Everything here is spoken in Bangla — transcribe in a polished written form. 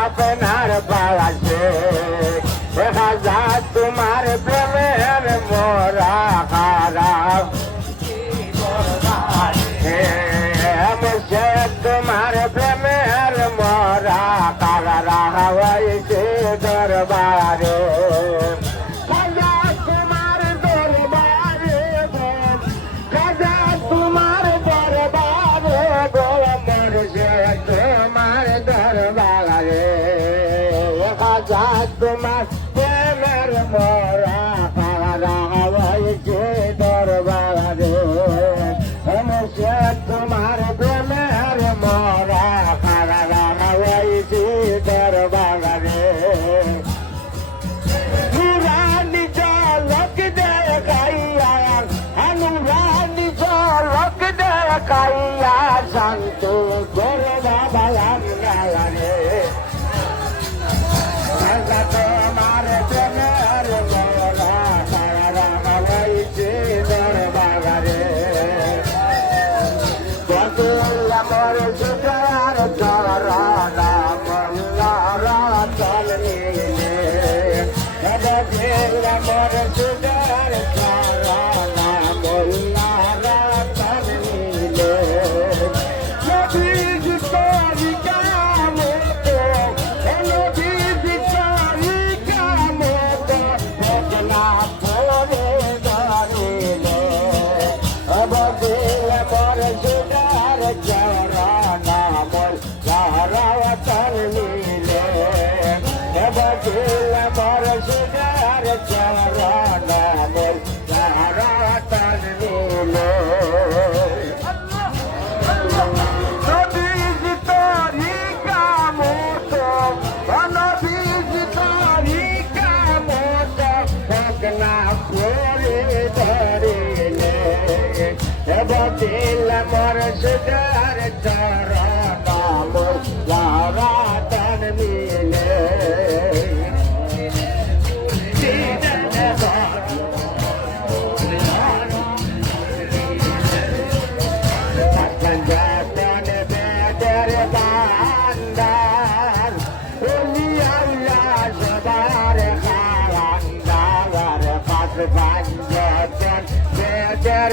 আপনার পাশে দেখা যায় তোমার প্রেমের মোরা খারাপ তোমার প্রেমের মোরা কারা হয়েছে দরবারে তোমার দরবারে তোমার দরবারে মরছে তোমার দরবারে তোমার প্রেমের মোরা কারা হয়েছে দরবারে তোমার প্রেমের মোরা কারা হয়েছে দরবারে নুরানি ঝলক দেখাইয়া নুরানি ঝলক দেখাইয়া শান্ত করে বাবা রে তোমার প্রেমের মোরা কারা হয়েছে দরবারে আমার সুতার চরণা মল্লারা চল নিলে আমার সুতার চরণা মল্লারা চল নিলে নবীজ করি কামত নবীজ করি কামত ভজনা পরে দাঁড়িলে অবদিল আমার সুতার চরণা মল্লারা চল নিলে অবদিল আমার সুতার চরণা মল্লারা চল নিলে নবীজ তোরি কামত নবীজ তোরি কামত ভজনা পরে ধরিলে বদিল মোর সুদার চরণা মল্লারা তন মিলে বেদের বান্দার সবার খাওয়ান্দার পাশ বেদের